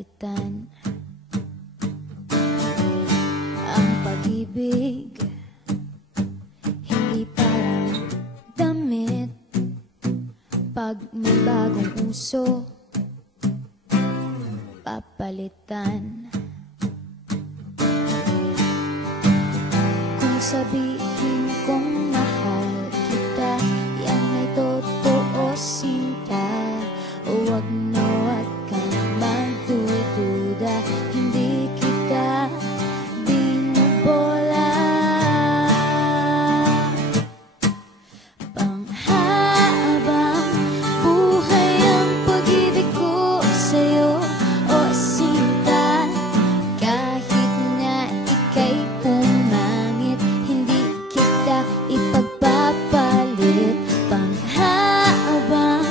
papalitan ang pag-ibig. Hindi parang damit pag may bagong uso, papalitan. Kung sabihin kong mahal kita, yan ay totoo, sinta. Huwag na huwag kang magdududa, hindi kita binubola. Panghabang buhay ang pag-ibig ko sa'yo, o sinta. Kahit na ika'y pumangit, hindi kita ipagpapalit. Panghabang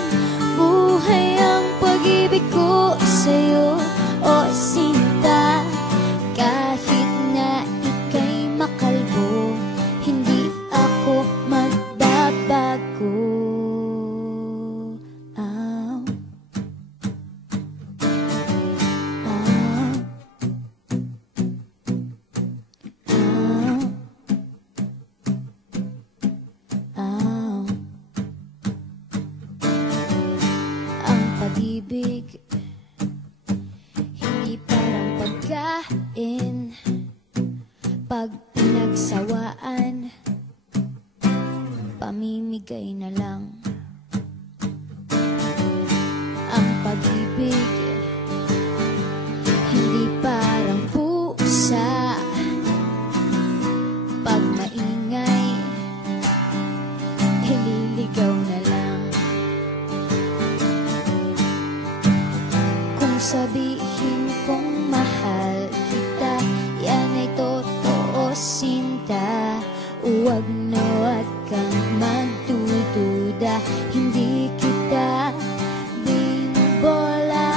buhay ang pag-ibig ko sa'yo, o sinta. Kahit na ika'y makalbo, hindi ako magbabago. Ow. Ow. Ow. Ow. Ang pag-ibig hindi parang pagkain, pag pinagsawaan, pamimigay na lang. Ang pag-ibig hindi parang pusa, pag maingay, ililigaw na lang. Kung sabihin kong mahal kita, yan ay totoo, sinta. Huwag na huwag kang magdududa, hindi kita binubola.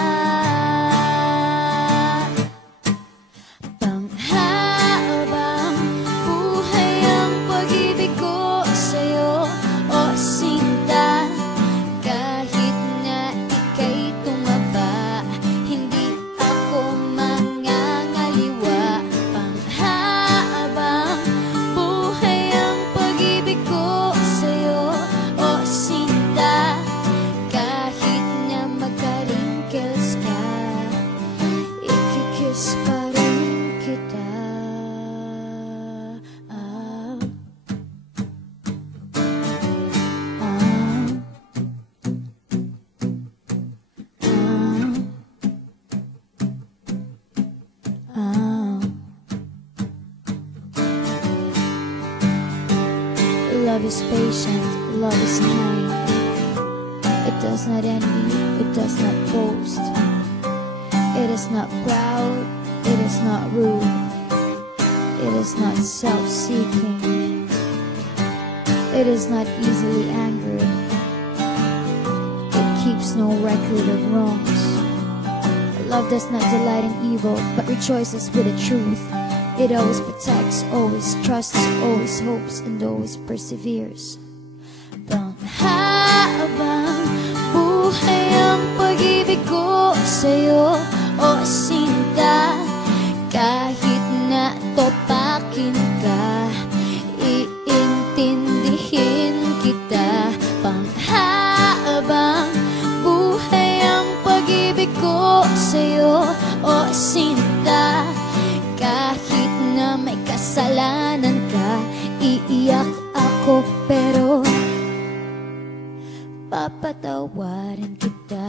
Panghabang buhay ang pag-ibig ko sa'yo, o sinta. Kahit na ika'y tumaba, hindi ako mangangaliwa. Panghabang buhay ang pag-ibig ko sa'yo, o sinta. Kahit na magka-wrinkles ka, ikikiss pa rin kita. Ah. Ah. Ah. Love is patient, love is kind. It does not envy, it does not boast. It is not proud, it is not rude. It is not self-seeking. It is not easily angered. It keeps no record of wrongs. Love does not delight in evil, but rejoices with the truth. It always protects, always trusts, always hopes, and always perseveres. Panghabang buhay ang pag-ibig ko sa'yo, o sinta. Kahit na topakin ka, iintindihin kita. Panghabang buhay ang pag-ibig ko sa'yo, o sinta. Kahit na may kasalanan ka, iiyak ako pero papatawarin kita.